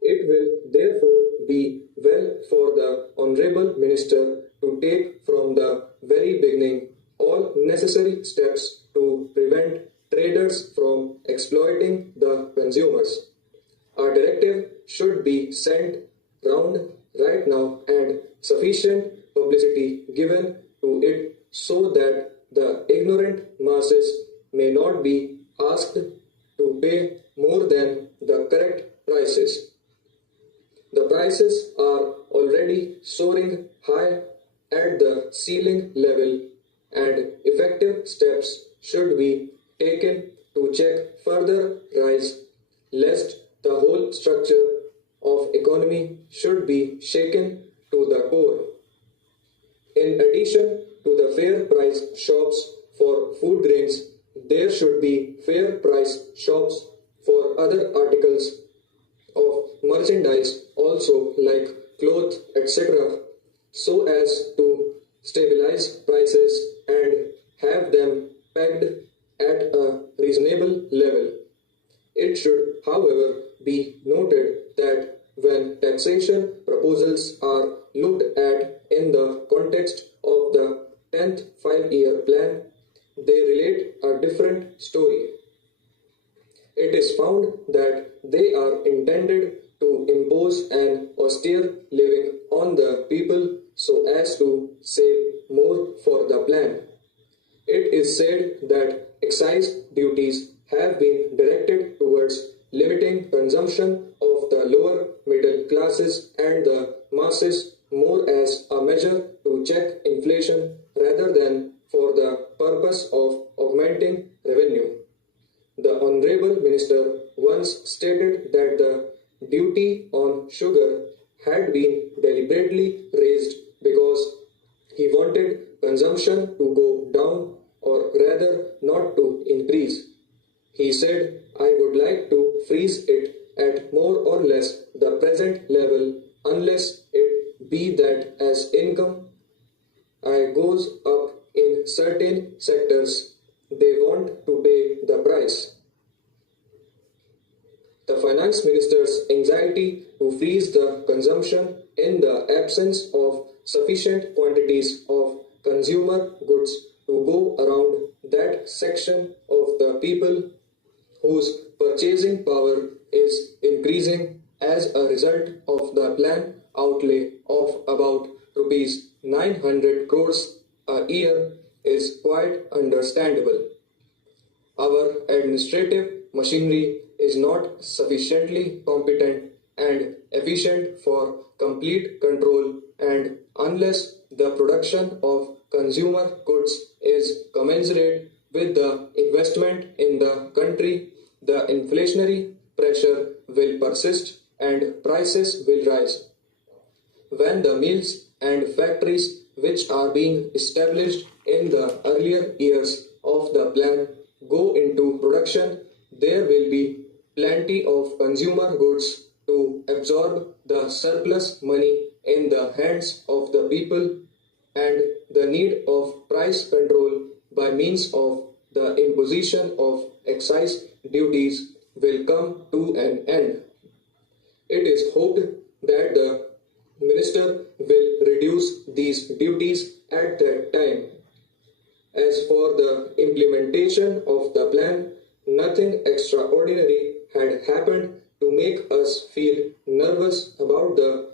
It will therefore be well for the Honorable Minister to take from the very beginning all necessary steps to prevent traders from exploiting the consumers. A directive should be sent round right now and sufficient publicity given to it so that the ignorant masses may not be asked to pay more than the correct prices. The prices are already soaring high at the ceiling level, and effective steps should be taken to check further rise, lest the whole structure of economy should be shaken to the core. In addition to the fair price shops for food grains, there should be fair price shops for other articles of merchandise also like clothes etc. so as to stabilize prices and have them pegged at a reasonable level. It should, however, be noted that when taxation proposals are looked at in the context of the 10th five-year plan, they relate a different story. It is found that they are intended to impose an austere living on the people so as to save more for the plan. It is said that excise duties have been directed towards limiting consumption of the lower middle classes and the masses more as a measure to check inflation rather than for the purpose of augmenting revenue. The Honorable Minister once stated that the duty on sugar had been deliberately raised because he wanted consumption to go down or rather not to increase. He said, I would like to freeze it at more or less the present level unless it be that as income goes up in certain sectors, they want to pay the price. The finance minister's anxiety to freeze the consumption in the absence of sufficient quantities of consumer goods to go around that section of the people whose purchasing power is increasing as a result of the planned outlay of about rupees 900 crores a year is quite understandable. Our administrative machinery is not sufficiently competent and efficient for complete control, and unless the production of consumer goods is commensurate with the investment in the country, the inflationary pressure will persist and prices will rise. When the mills and factories which are being established in the earlier years of the plan go into production, there will be plenty of consumer goods to absorb the surplus money in the hands of the people, and the need of price control by means of the imposition of excise duties will come to an end. It is hoped that the minister will reduce these duties at that time. As for the implementation of the plan, nothing extraordinary had happened to make us feel nervous about the